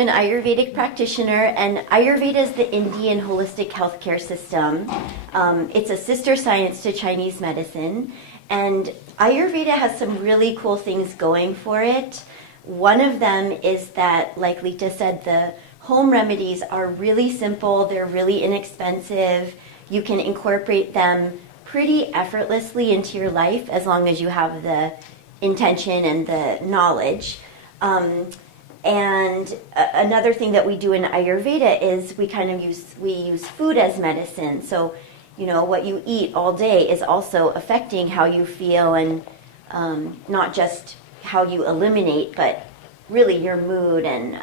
I'm an Ayurvedic practitioner, and Ayurveda is the Indian holistic healthcare system. It's a sister science to Chinese medicine, and Ayurveda has some really cool things going for it. One of them is that, like Lita said, the home remedies are really simple, they're really inexpensive. You can incorporate them pretty effortlessly into your life as long as you have the intention and the knowledge. And another thing that we do in Ayurveda is we use food as medicine. So, what you eat all day is also affecting how you feel, and not just how you eliminate, but really your mood and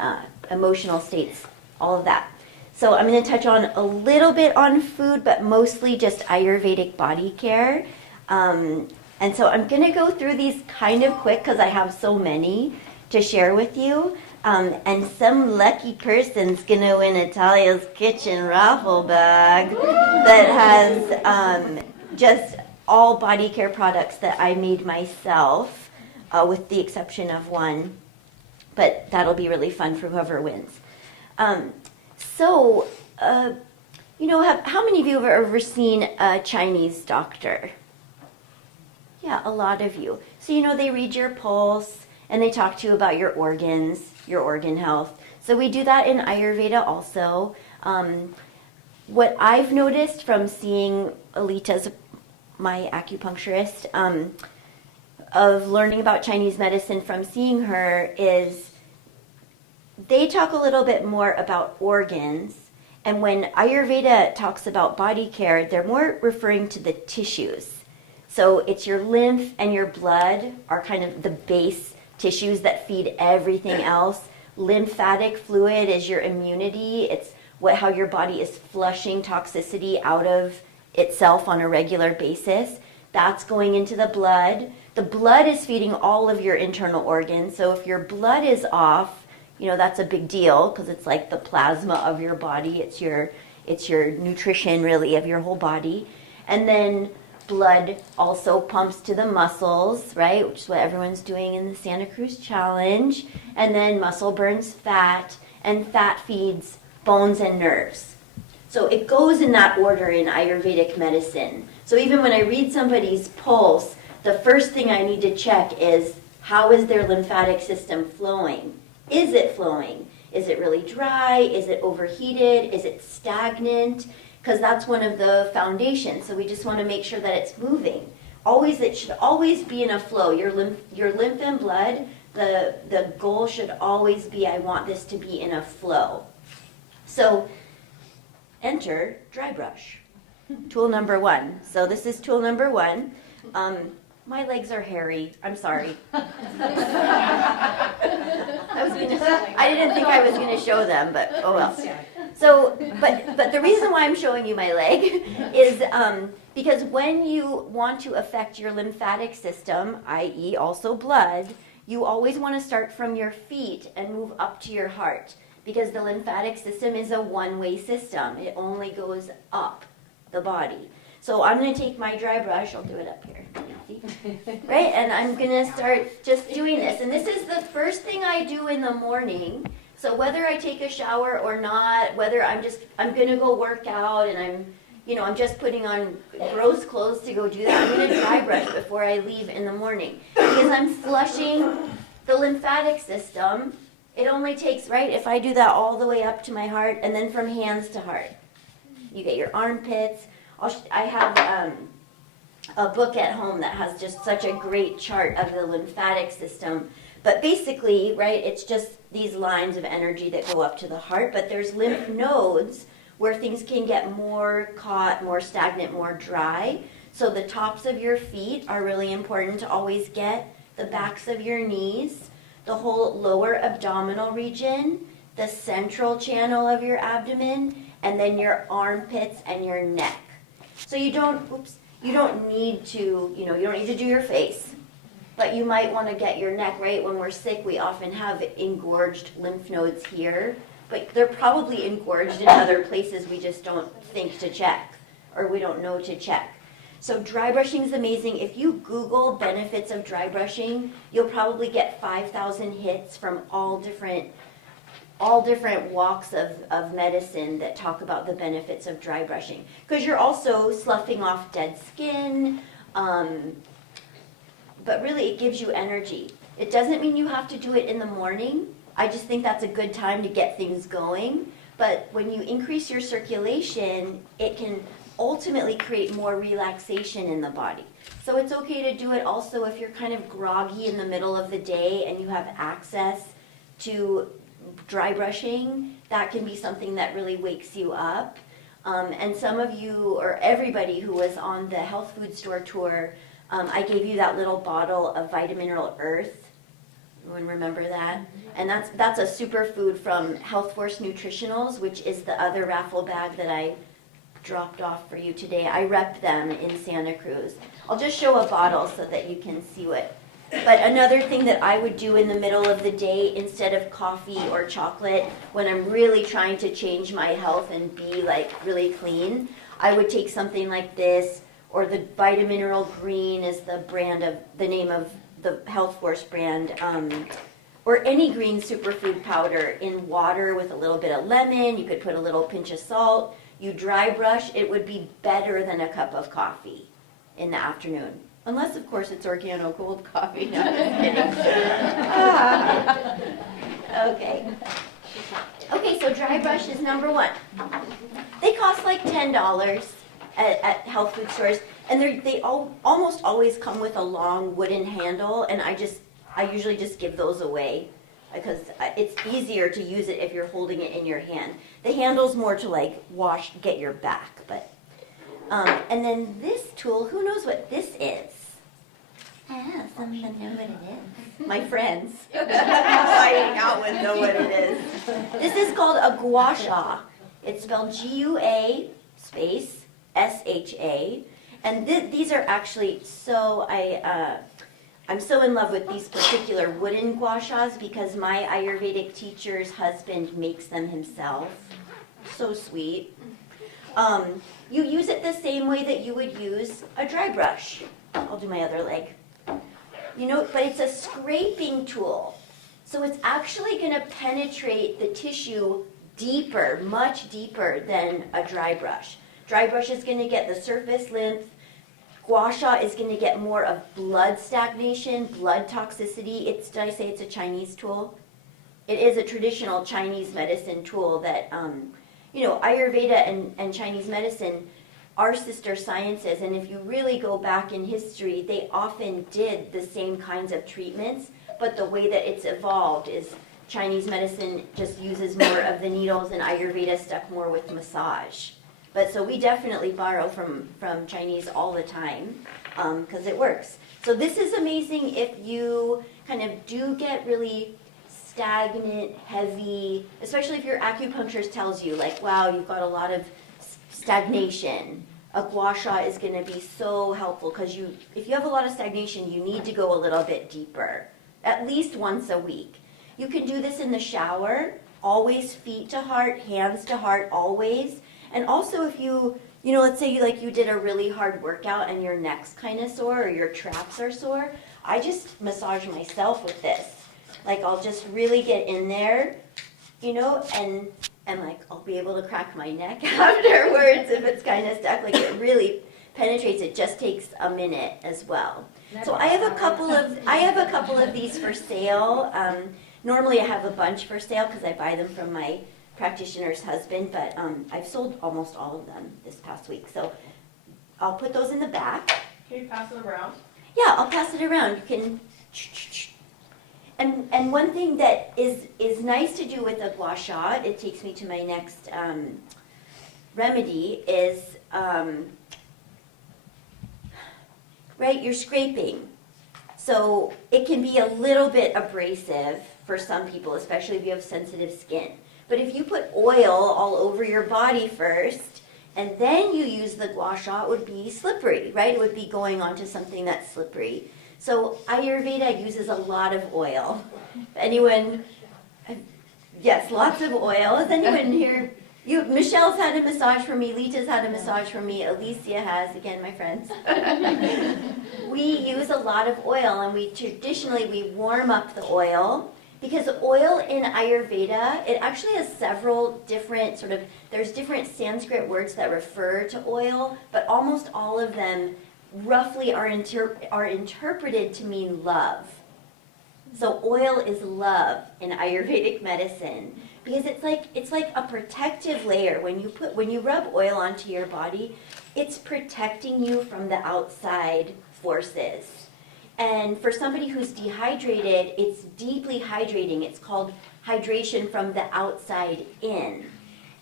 emotional states, all of that. So I'm going to touch on a little bit on food, but mostly just Ayurvedic body care. And so I'm going to go through these kind of quick because I have so many to share with you. And some lucky person's going to win a Talya's Kitchen raffle bag that has just all body care products that I made myself, with the exception of one. But that'll be really fun for whoever wins. How many of you have ever seen a Chinese doctor? Yeah, a lot of you. So, they read your pulse and they talk to you about your organs, your organ health. So we do that in Ayurveda also. What I've noticed from seeing Alita's, my acupuncturist, of learning about Chinese medicine from seeing her is they talk a little bit more about organs. And when Ayurveda talks about body care, they're more referring to the tissues. So it's your lymph and your blood are kind of the base tissues that feed everything else. Lymphatic fluid is your immunity. It's how your body is flushing toxicity out of itself on a regular basis. That's going into the blood. The blood is feeding all of your internal organs. So if your blood is off, that's a big deal because it's like the plasma of your body. It's your nutrition really of your whole body. And then blood also pumps to the muscles, right? Which is what everyone's doing in the Santa Cruz challenge. And then muscle burns fat, and fat feeds bones and nerves. So it goes in that order in Ayurvedic medicine. So even when I read somebody's pulse, the first thing I need to check is how is their lymphatic system flowing? Is it flowing? Is it really dry? Is it overheated? Is it stagnant? Because that's one of the foundations. So we just want to make sure that it's moving. It should always be in a flow. Your lymph and blood, the goal should always be, I want this to be in a flow. So enter dry brush. Tool number 1. So this is tool number 1. My legs are hairy. I'm sorry. I didn't think I was going to show them, but oh well. So, but the reason why I'm showing you my leg is because when you want to affect your lymphatic system, i.e. also blood, you always want to start from your feet and move up to your heart because the lymphatic system is a one-way system. It only goes up the body. So I'm going to take my dry brush. I'll do it up here. Right? And I'm going to start just doing this. And this is the first thing I do in the morning. So whether I take a shower or not, whether I'm going to go work out and I'm just putting on gross clothes to go do that, I'm going to dry brush before I leave in the morning. Because I'm flushing the lymphatic system. It only takes, right, if I do that all the way up to my heart and then from hands to heart. You get your armpits. I have a book at home that has just such a great chart of the lymphatic system. But basically, right, it's just these lines of energy that go up to the heart. But there's lymph nodes where things can get more caught, more stagnant, more dry. So the tops of your feet are really important to always get. The backs of your knees, the whole lower abdominal region, the central channel of your abdomen, and then your armpits and your neck. So you don't need to, you don't need to do your face, but you might want to get your neck, right? When we're sick, we often have engorged lymph nodes here, but they're probably engorged in other places we just don't think to check, or we don't know to check. So dry brushing is amazing. If you Google benefits of dry brushing, you'll probably get 5,000 hits from all different all different walks of medicine that talk about the benefits of dry brushing. Because you're also sloughing off dead skin, but really it gives you energy. It doesn't mean you have to do it in the morning. I just think that's a good time to get things going. But when you increase your circulation, it can ultimately create more relaxation in the body. So it's okay to do it also if you're kind of groggy in the middle of the day and you have access to dry brushing. That can be something that really wakes you up. And some of you, or everybody who was on the health food store tour, I gave you that little bottle of Vitamineral Earth. Everyone remember that? And that's a superfood from Health Force Nutritionals, which is the other raffle bag that I dropped off for you today. I rep them in Santa Cruz. I'll just show a bottle so that you can see what. But another thing that I would do in the middle of the day instead of coffee or chocolate, when I'm really trying to change my health and be like really clean, I would take something like this, or the Vitamineral Green is the name of the Health Force brand, or any green superfood powder in water with a little bit of lemon. You could put a little pinch of salt. You dry brush, it would be better than a cup of coffee in the afternoon. Unless, of course, it's organo cold coffee. No, I'm just kidding. Okay. Okay, so dry brush is number one. They cost like $10 at health food stores, and they almost always come with a long wooden handle, and I usually just give those away because it's easier to use it if you're holding it in your hand. The handle's more to like get your back, but and then this tool, who knows what this is? Some of them know what it is. My friends who I hang out with know what it is. This is called a Gua Sha. It's spelled Gua space SHA, and these are actually I'm so in love with these particular wooden Gua Shas because my Ayurvedic teacher's husband makes them himself. So sweet. You use it the same way that you would use a dry brush. I'll do my other leg. But it's a scraping tool. So it's actually going to penetrate the tissue deeper, much deeper than a dry brush. Dry brush is going to get the surface lymph. Gua Sha is going to get more of blood stagnation, blood toxicity. Did I say it's a Chinese tool? It is a traditional Chinese medicine tool that, Ayurveda and Chinese medicine are sister sciences. And if you really go back in history, they often did the same kinds of treatments. But the way that it's evolved is Chinese medicine just uses more of the needles, and Ayurveda stuck more with massage. But so we definitely borrow from Chinese all the time because it works. So this is amazing if you kind of do get really stagnant, heavy, especially if your acupuncturist tells you like, wow, you've got a lot of stagnation. A Gua Sha is going to be so helpful because if you have a lot of stagnation, you need to go a little bit deeper, at least once a week. You can do this in the shower, always feet to heart, hands to heart, always. And also if let's say you did a really hard workout and your neck's kind of sore or your traps are sore, I just massage myself with this. Like I'll just really get in there, and like I'll be able to crack my neck afterwards if it's kind of stuck. Like it really penetrates. It just takes a minute as well. So I have a couple of these for sale. Normally I have a bunch for sale because I buy them from my practitioner's husband, but I've sold almost all of them this past week. So I'll put those in the back. Can you pass it around? Yeah, I'll pass it around. You can. And one thing that is nice to do with a Gua Sha, it takes me to my next remedy, is you're scraping. So it can be a little bit abrasive for some people, especially if you have sensitive skin. But if you put oil all over your body first, and then you use the Gua Sha, it would be slippery, right? It would be going onto something that's slippery. So Ayurveda uses a lot of oil. Anyone? Yes, lots of oil. Is anyone here? Michelle's had a massage for me. Lita's had a massage for me. Alicia has, again, my friends. We use a lot of oil, and we traditionally warm up the oil, Because oil in Ayurveda, it actually has several different there's different Sanskrit words that refer to oil, but almost all of them roughly are interpreted to mean love. So oil is love in Ayurvedic medicine, because it's like a protective layer. When you rub oil onto your body, it's protecting you from the outside forces. And for somebody who's dehydrated, it's deeply hydrating. It's called hydration from the outside in.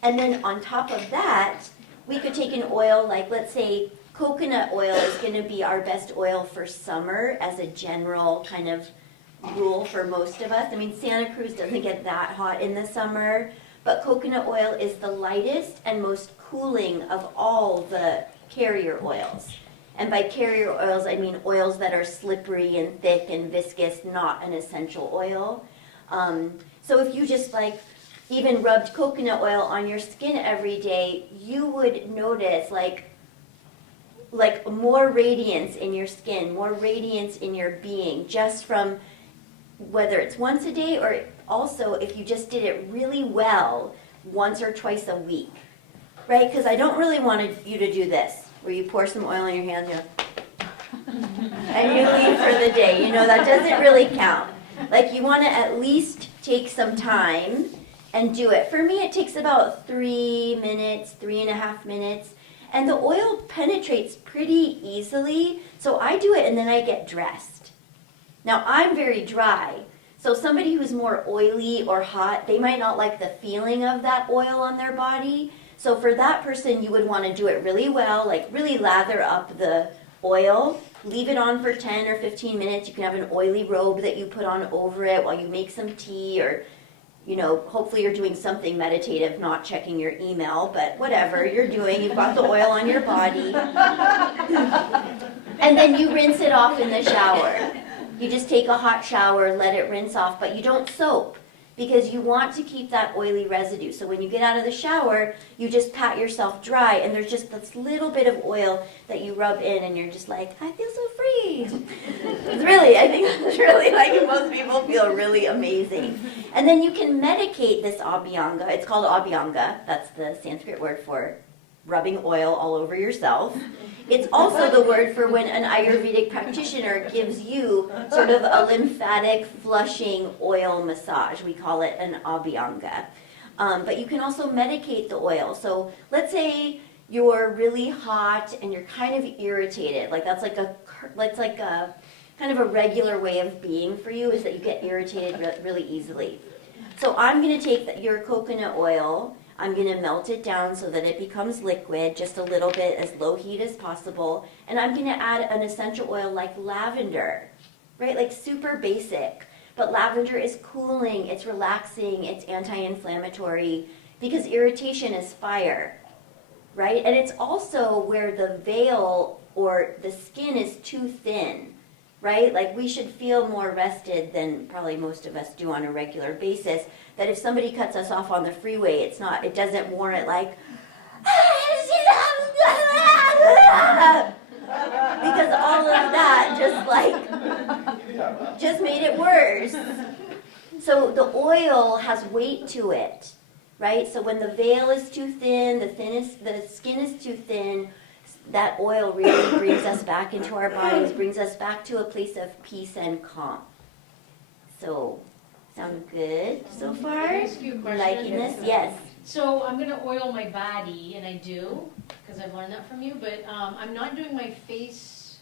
And then on top of that, we could take an oil like, let's say, coconut oil is going to be our best oil for summer as a general kind of rule for most of us. I mean, Santa Cruz doesn't get that hot in the summer, but coconut oil is the lightest and most cooling of all the carrier oils. And by carrier oils, I mean oils that are slippery and thick and viscous, not an essential oil. So if you just even rubbed coconut oil on your skin every day, you would notice like more radiance in your skin, more radiance in your being, just from whether it's once a day or also if you just did it really well once or twice a week, right? Because I don't really want you to do this, where you pour some oil on your hands and you leave for the day. That doesn't really count. Like, you want to at least take some time and do it. For me, it takes about 3 minutes, 3.5 minutes, and the oil penetrates pretty easily, so I do it and then I get dressed. Now, I'm very dry, so somebody who's more oily or hot, they might not like the feeling of that oil on their body. So for that person, you would want to do it really well, like really lather up the oil, leave it on for 10 or 15 minutes. You can have an oily robe that you put on over it while you make some tea, or, hopefully you're doing something meditative, not checking your email, but whatever you're doing, you've got the oil on your body. And then you rinse it off in the shower. You just take a hot shower, let it rinse off, but you don't soap, because you want to keep that oily residue. So when you get out of the shower, you just pat yourself dry, and there's just this little bit of oil that you rub in, and you're just like, I feel so free. I think it's really most people feel really amazing. And then you can medicate this Avianca. It's called Avianca. That's the Sanskrit word for rubbing oil all over yourself. It's also the word for when an Ayurvedic practitioner gives you sort of a lymphatic flushing oil massage. We call it an Avianca. But you can also medicate the oil. So let's say you're really hot and you're kind of irritated. That's like a kind of a regular way of being for you, is that you get irritated really easily. So I'm going to take your coconut oil. I'm going to melt it down so that it becomes liquid, just a little bit, as low heat as possible. And I'm going to add an essential oil like lavender, right? Like super basic. But lavender is cooling, it's relaxing, it's anti-inflammatory, because irritation is fire, right? And it's also where the veil or the skin is too thin, right? Like, we should feel more rested than probably most of us do on a regular basis. That if somebody cuts us off on the freeway, it doesn't warrant because all of that just made it worse. So the oil has weight to it, right? So when the veil is too thin, the skin is too thin, that oil really brings us back into our bodies, brings us back to a place of peace and calm. So, sound good so far? Can I ask you a question? Liking this? Yes. So I'm going to oil my body, and I do, because I've learned that from you, but I'm not doing my face.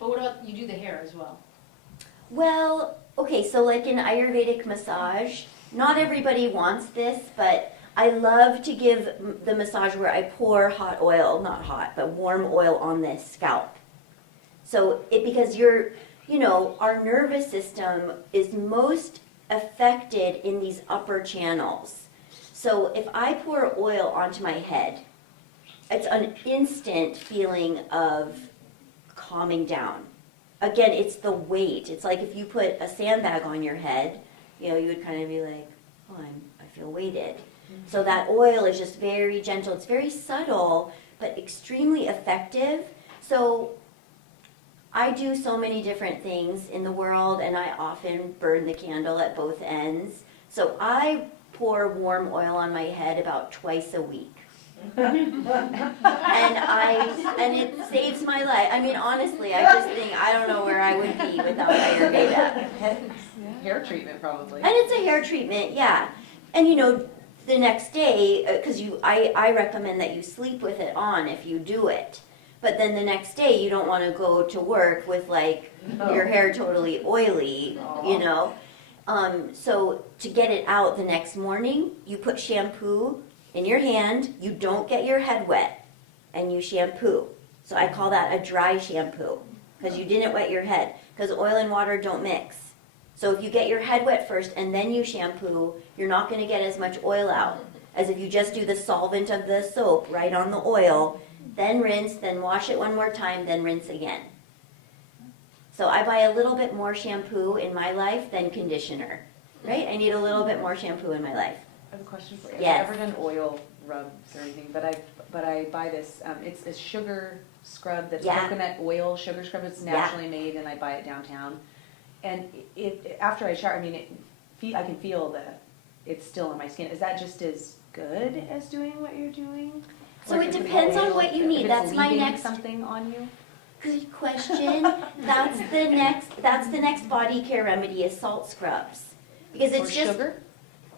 But what about, you do the hair as well? Well, okay, so like in Ayurvedic massage, not everybody wants this, but I love to give the massage where I pour hot oil, not hot, but warm oil on the scalp. So because our nervous system is most affected in these upper channels. So if I pour oil onto my head, it's an instant feeling of calming down. Again, it's the weight. It's like if you put a sandbag on your head, you would kind of be like, oh, I feel weighted. Mm-hmm. So that oil is just very gentle. It's very subtle, but extremely effective. So I do so many different things in the world, and I often burn the candle at both ends. So I pour warm oil on my head about twice a week. and it saves my life. I mean, honestly, I just think I don't know where I would be without Ayurveda. Hair treatment, probably. And it's a hair treatment, yeah. And you know, the next day, because I recommend that you sleep with it on if you do it. But then the next day, you don't want to go to work with like your hair totally oily, you know. So to get it out the next morning, you put shampoo in your hand, you don't get your head wet, and you shampoo. So I call that a dry shampoo, because you didn't wet your head, because oil and water don't mix. So if you get your head wet first and then you shampoo, you're not going to get as much oil out as if you just do the solvent of the soap right on the oil, then rinse, then wash it one more time, then rinse again. So I buy a little bit more shampoo in my life than conditioner, right? I need a little bit more shampoo in my life. I have a question for you. Yes. I've never done oil rubs or anything, but I buy this, it's a sugar scrub that's coconut oil sugar scrub. It's naturally made, and I buy it downtown. And it after I shower, I mean, I can feel that it's still on my skin. Is that just as good as doing what you're doing? So it depends on what you need. That's my next something on you. Good question. That's the next body care remedy is salt scrubs, because it's just sugar.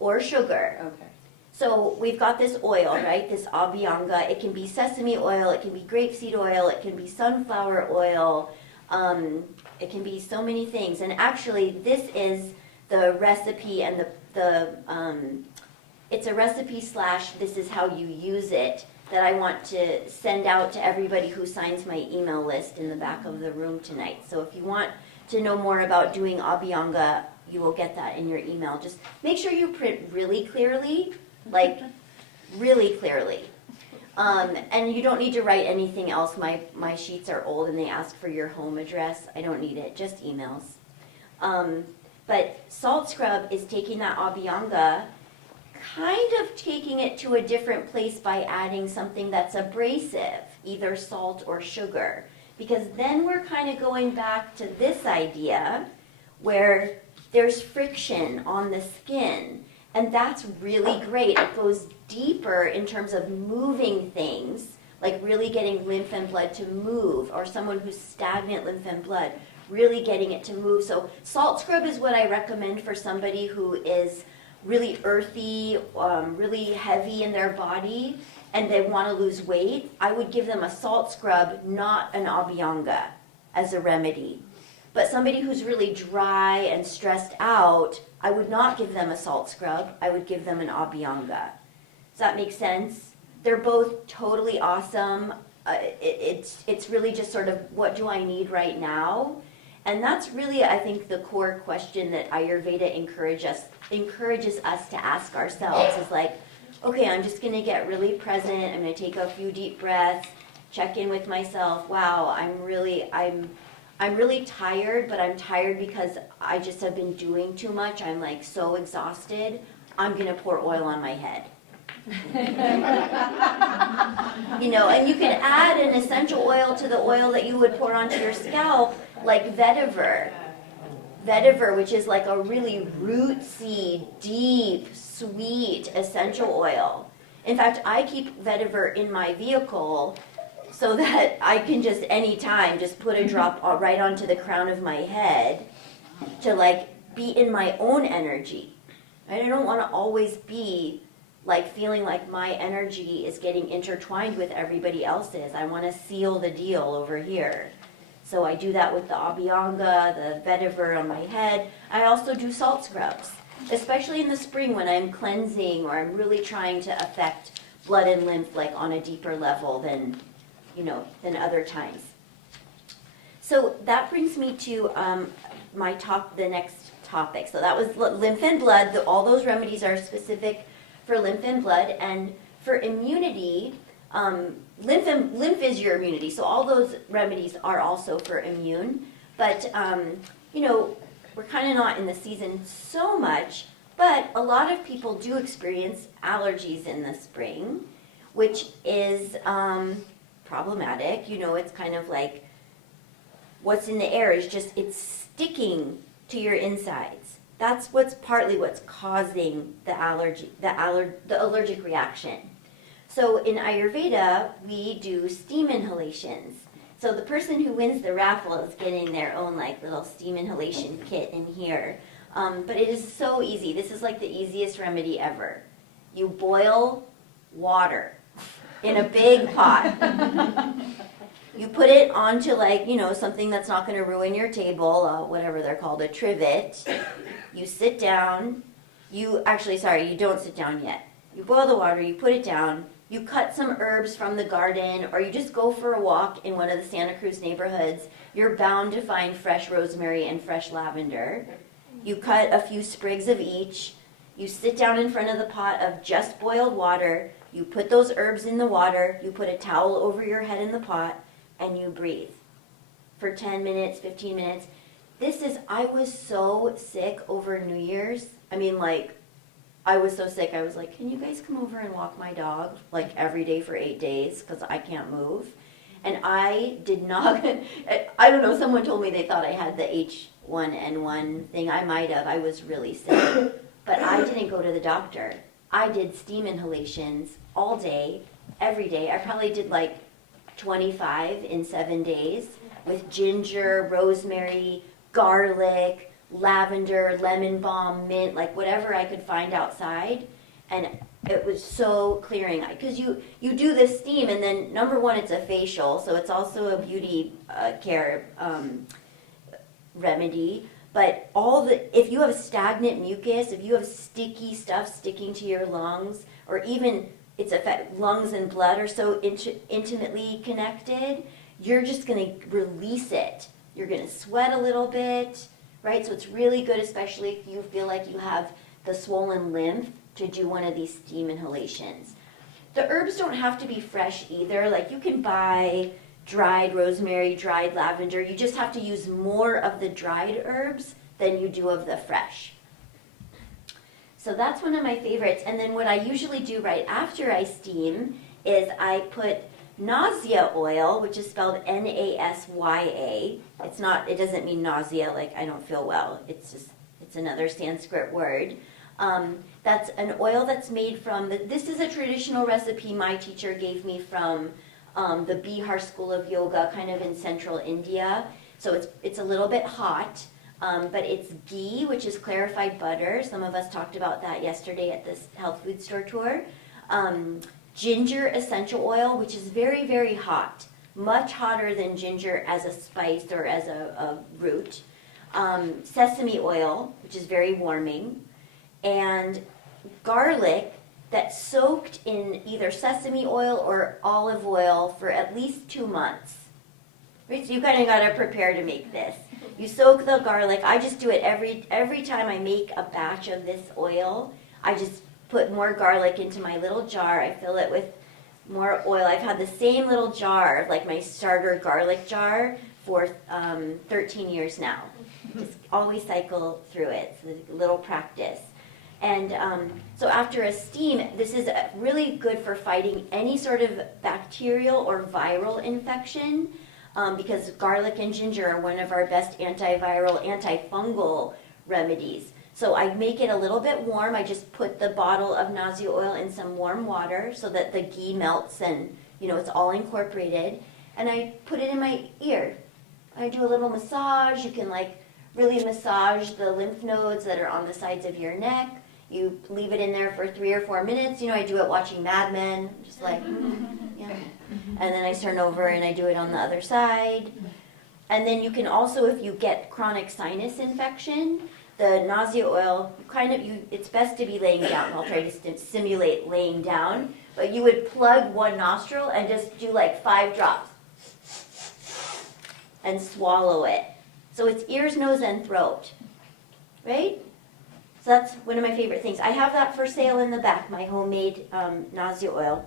Or sugar. Okay. So we've got this oil, right? This Avianca. It can be sesame oil. It can be grapeseed oil. It can be sunflower oil. It can be so many things. And actually, this is the recipe, and it's a recipe / this is how you use it that I want to send out to everybody who signs my email list in the back of the room tonight. So if you want to know more about doing Avianca, you will get that in your email. Just make sure you print really clearly, like really clearly. And you don't need to write anything else. My sheets are old and they ask for your home address. I don't need it, just emails. But salt scrub is taking that Avianca, kind of taking it to a different place by adding something that's abrasive, either salt or sugar. Because then we're kind of going back to this idea where there's friction on the skin. And that's really great. It goes deeper in terms of moving things, like really getting lymph and blood to move, or someone who's stagnant lymph and blood, really getting it to move. So salt scrub is what I recommend for somebody who is really earthy, really heavy in their body, and they want to lose weight. I would give them a salt scrub, not an Avianca, as a remedy. But somebody who's really dry and stressed out, I would not give them a salt scrub. I would give them an Avianca. Does that make sense? They're both totally awesome. It's really just sort of, what do I need right now? And that's really, I think, the core question that Ayurveda encourages us to ask ourselves is like, okay, I'm just going to get really present. I'm going to take a few deep breaths, check in with myself. Wow, I'm really tired, but I'm tired because I just have been doing too much. I'm like so exhausted. I'm going to pour oil on my head. You know, and you can add an essential oil to the oil that you would pour onto your scalp, like vetiver. Vetiver, which is like a really rootsy, deep, sweet essential oil. In fact, I keep vetiver in my vehicle so that I can just anytime just put a drop right onto the crown of my head to like be in my own energy. Right? I don't want to always be like feeling like my energy is getting intertwined with everybody else's. I want to seal the deal over here. So I do that with the Avianca, the vetiver on my head. I also do salt scrubs, especially in the spring when I'm cleansing or I'm really trying to affect blood and lymph like on a deeper level than other times. So that brings me to the next topic. So that was lymph and blood. All those remedies are specific for lymph and blood, and for immunity, lymph is your immunity. So all those remedies are also for immune. But we're kind of not in the season so much. But a lot of people do experience allergies in the spring, which is problematic. It's kind of like what's in the air is just, it's sticking to your insides. That's partly what's causing the allergic reaction. So in Ayurveda, we do steam inhalations. So the person who wins the raffle is getting their own like little steam inhalation kit in here. But it is so easy. This is like the easiest remedy ever. You boil water in a big pot. You put it onto like, something that's not going to ruin your table, whatever they're called, a trivet. You sit down. You don't sit down yet. You boil the water, you put it down. You cut some herbs from the garden, or you just go for a walk in one of the Santa Cruz neighborhoods. You're bound to find fresh rosemary and fresh lavender. You cut a few sprigs of each. You sit down in front of the pot of just boiled water. You put those herbs in the water. You put a towel over your head in the pot, and you breathe for 10 minutes, 15 minutes. I was so sick over New Year's. I was so sick, I was like, can you guys come over and walk my dog, like every day for 8 days, because I can't move. And I did not, I don't know, someone told me they thought I had the H1N1 thing. I might have, I was really sick. But I didn't go to the doctor. I did steam inhalations all day, every day. I probably did like 25 in 7 days with ginger, rosemary, garlic, lavender, lemon balm, mint, like whatever I could find outside. And it was so clearing. Because you do this steam, and then number one, it's a facial, so it's also a beauty care remedy. But if you have stagnant mucus, if you have sticky stuff sticking to your lungs, or even lungs and blood are so intimately connected, you're just going to release it. You're going to sweat a little bit, right? So it's really good, especially if you feel like you have the swollen lymph, to do one of these steam inhalations. The herbs don't have to be fresh either. Like you can buy dried rosemary, dried lavender. You just have to use more of the dried herbs than you do of the fresh. So that's one of my favorites. And then what I usually do right after I steam is I put Nausea oil, which is spelled Nasya. It doesn't mean nausea, like I don't feel well. It's another Sanskrit word. That's an oil that's made from, this is a traditional recipe my teacher gave me from the Bihar School of Yoga, kind of in central India. So it's a little bit hot, but it's ghee, which is clarified butter. Some of us talked about that yesterday at this health food store tour. Ginger essential oil, which is very, very hot, much hotter than ginger as a spice or as a root. Sesame oil, which is very warming. And garlic that's soaked in either sesame oil or olive oil for at least 2 months. Right? So you kind of got to prepare to make this. You soak the garlic. I just do it every time I make a batch of this oil. I just put more garlic into my little jar. I fill it with more oil. I've had the same little jar, like my starter garlic jar, for 13 years now. Just always cycle through it. So a little practice. And so after a steam, this is really good for fighting any sort of bacterial or viral infection, because garlic and ginger are one of our best antiviral, antifungal remedies. So I make it a little bit warm. I just put the bottle of Nausea oil in some warm water so that the ghee melts and it's all incorporated. And I put it in my ear. I do a little massage. You can really massage the lymph nodes that are on the sides of your neck. You leave it in there for 3 or 4 minutes. I do it watching Mad Men, just yeah. And then I turn over and I do it on the other side. And then you can also, if you get chronic sinus infection, the Nausea oil, it's best to be laying down. I'll try to simulate laying down. But you would plug one nostril and just do 5 drops. And swallow it. So it's ears, nose, and throat. Right? So that's one of my favorite things. I have that for sale in the back, my homemade Nausea oil.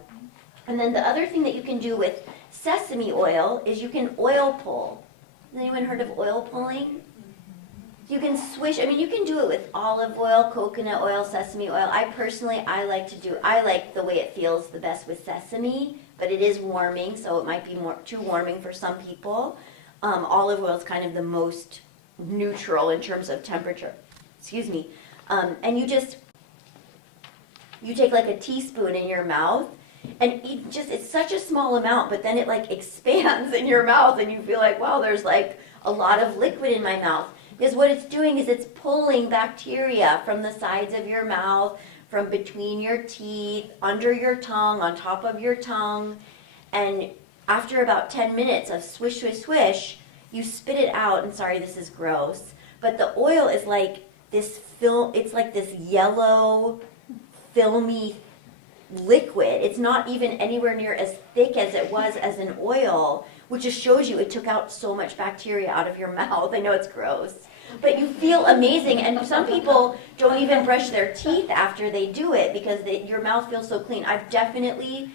And then the other thing that you can do with sesame oil is you can oil pull. Has anyone heard of oil pulling? You can swish, you can do it with olive oil, coconut oil, sesame oil. I like the way it feels the best with sesame, but it is warming, so it might be too warming for some people. Olive oil is kind of the most neutral in terms of temperature. Excuse me. And you take like a teaspoon in your mouth, and it's such a small amount, but then it like expands in your mouth, and you feel like, wow, there's like a lot of liquid in my mouth. Because what it's doing is it's pulling bacteria from the sides of your mouth, from between your teeth, under your tongue, on top of your tongue. And after about 10 minutes of swish, swish, swish, you spit it out. And sorry, this is gross, but the oil is like this it's like this yellow, filmy liquid. It's not even anywhere near as thick as it was as an oil, which just shows you it took out so much bacteria out of your mouth. I know it's gross, but you feel amazing. And some people don't even brush their teeth after they do it because your mouth feels so clean. I've definitely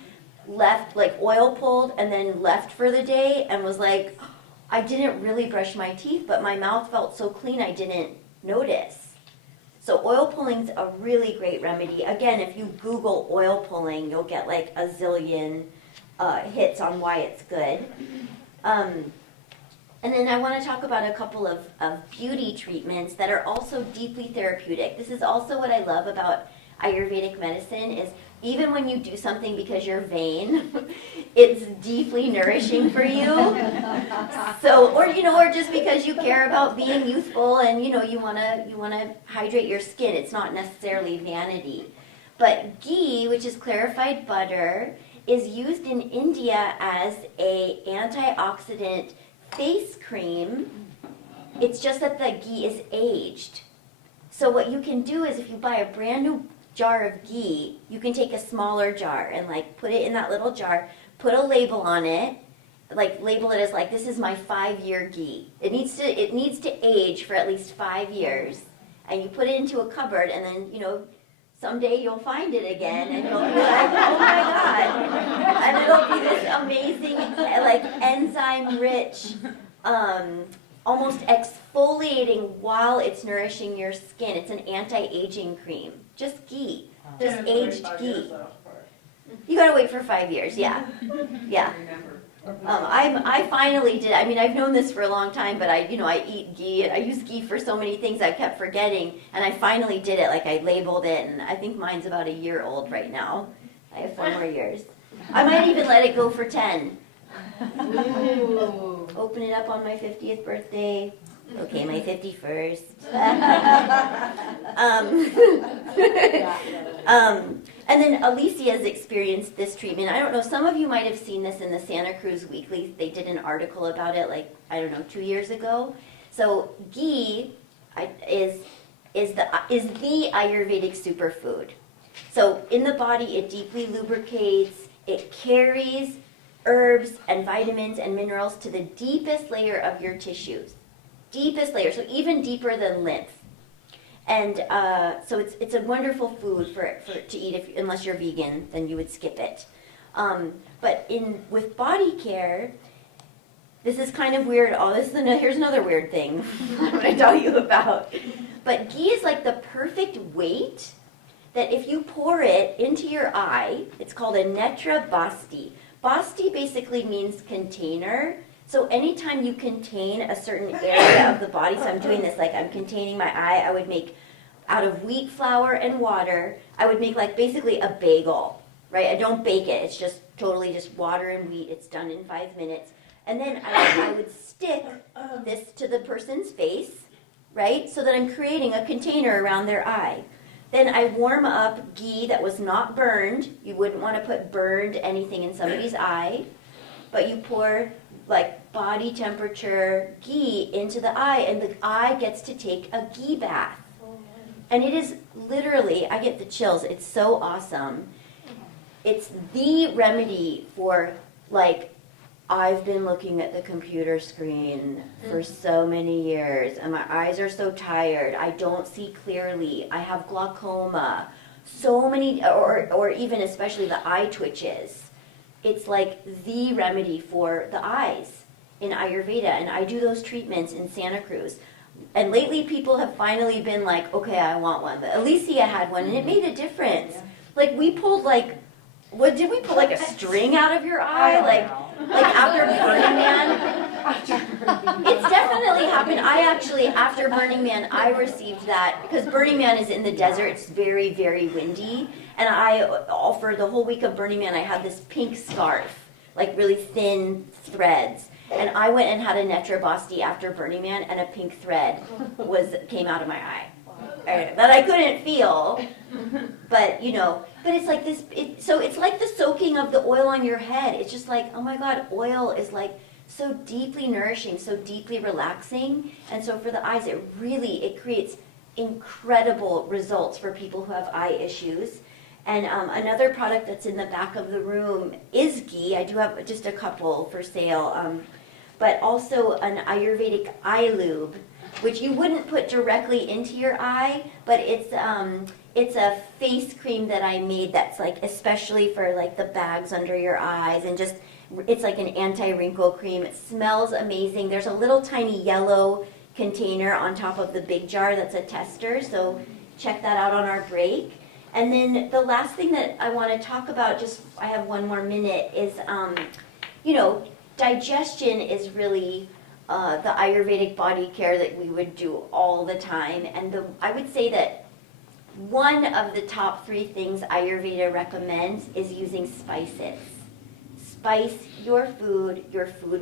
left, like oil pulled and then left for the day and was like, I didn't really brush my teeth, but my mouth felt so clean I didn't notice. So oil pulling's a really great remedy. Again, if you Google oil pulling, you'll get like a zillion hits on why it's good. And then I want to talk about a couple of beauty treatments that are also deeply therapeutic. This is also what I love about Ayurvedic medicine is even when you do something because you're vain, it's deeply nourishing for you. So, or just because you care about being youthful and you wanna hydrate your skin. It's not necessarily vanity. But ghee, which is clarified butter, is used in India as a antioxidant face cream. It's just that the ghee is aged. So what you can do is if you buy a brand new jar of ghee, you can take a smaller jar and like put it in that little jar, put a label on it, like label it as like, this is my 5-year ghee. It needs to age for at least 5 years, and you put it into a cupboard, and then someday you'll find it again and you'll be like, oh my God. And it'll be this amazing, like enzyme rich, almost exfoliating while it's nourishing your skin. It's an anti-aging cream. Just ghee. Just aged ghee. You gotta wait for 5 years, yeah. Yeah. I finally did. I mean, I've known this for a long time, but I eat ghee. I use ghee for so many things I kept forgetting, and I finally did it. Like I labeled it, and I think mine's about a year old right now. I have 4 more years. I might even let it go for 10. Ooh. Open it up on my 50th birthday. Okay, my 51st. And then Alicia has experienced this treatment. I don't know, some of you might have seen this in the Santa Cruz Weekly. They did an article about it 2 years ago. So ghee is the Ayurvedic superfood. So in the body, it deeply lubricates, it carries herbs and vitamins and minerals to the deepest layer of your tissues. Deepest layer, so even deeper than lymph. And so it's a wonderful food for to eat. Unless you're vegan, then you would skip it. But with body care, this is kind of weird. Here's another weird thing I'm going to tell you about. But ghee is like the perfect weight that if you pour it into your eye, it's called a netra basti. Basti basically means container. So anytime you contain a certain area of the body, so I'm doing this like I'm containing my eye, I would make out of wheat flour and water, I would make like basically a bagel, right? I don't bake it. It's just totally just water and wheat. It's done in 5 minutes. And then I would stick this to the person's face, right? So that I'm creating a container around their eye. Then I warm up ghee that was not burned. You wouldn't want to put burned anything in somebody's eye. But you pour like body temperature ghee into the eye, and the eye gets to take a ghee bath. And it is literally, I get the chills. It's so awesome. It's the remedy for like, I've been looking at the computer screen for so many years, and my eyes are so tired. I don't see clearly. I have glaucoma. So many, or even especially the eye twitches. It's like the remedy for the eyes in Ayurveda, and I do those treatments in Santa Cruz. And lately people have finally been like, okay, I want one. But Alicia had one, and it made a difference. Like we pulled like, what did we pull, like a string out of your eye? Like after Burning Man? definitely happened. I actually, after Burning Man, I received that because Burning Man is in the desert. It's very, very windy. And all for the whole week of Burning Man, I had this pink scarf, like really thin threads. And I went and had a netrabasti after Burning Man, and a pink thread came out of my eye that I couldn't feel. But but it's like this. So it's like the soaking of the oil on your head. It's just like, oh my God, oil is like so deeply nourishing, so deeply relaxing. And so for the eyes, it creates incredible results for people who have eye issues. And another product that's in the back of the room is Ghee. I do have just a couple for sale, but also an Ayurvedic eye lube, which you wouldn't put directly into your eye, but it's a face cream that I made that's like especially for like the bags under your eyes, and just it's like an anti-wrinkle cream. It smells amazing. There's a little tiny yellow container on top of the big jar that's a tester, so check that out on our break. And then the last thing that I want to talk about, I have one more minute, is, digestion is really the Ayurvedic body care that we would do all the time. And I would say that one of the top 3 things Ayurveda recommends is using spices. Spice your food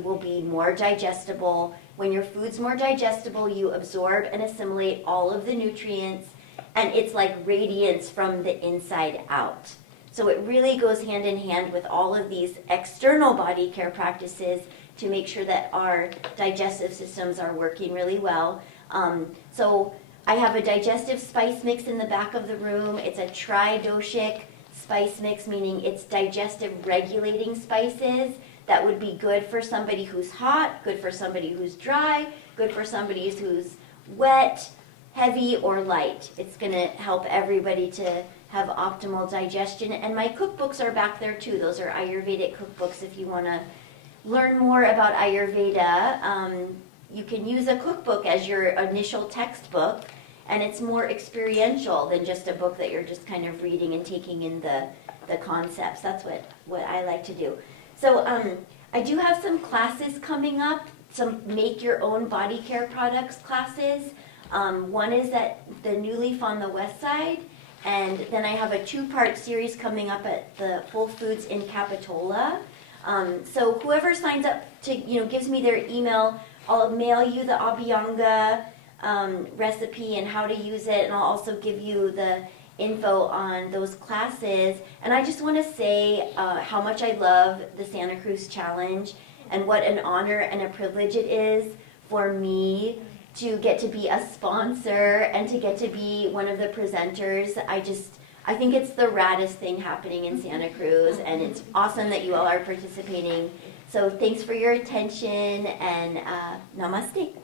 will be more digestible. When your food's more digestible, you absorb and assimilate all of the nutrients, and it's like radiance from the inside out. So it really goes hand in hand with all of these external body care practices to make sure that our digestive systems are working really well. So I have a digestive spice mix in the back of the room. It's a tridoshic spice mix, meaning it's digestive regulating spices that would be good for somebody who's hot, good for somebody who's dry, good for somebody who's wet, heavy, or light. It's going to help everybody to have optimal digestion. And my cookbooks are back there too. Those are Ayurvedic cookbooks if you want to learn more about Ayurveda. You can use a cookbook as your initial textbook, and it's more experiential than just a book that you're just kind of reading and taking in the concepts. That's what I like to do. So I do have some classes coming up, some make your own body care products classes. One is at the New Leaf on the west side, and then I have a 2-part series coming up at the Whole Foods in Capitola. So whoever signs up to, gives me their email, I'll mail you the Avianca recipe and how to use it, and I'll also give you the info on those classes. And I just want to say how much I love the Santa Cruz Challenge and what an honor and a privilege it is for me to get to be a sponsor and to get to be one of the presenters. I think it's the raddest thing happening in Santa Cruz, and it's awesome that you all are participating. So thanks for your attention, and namaste.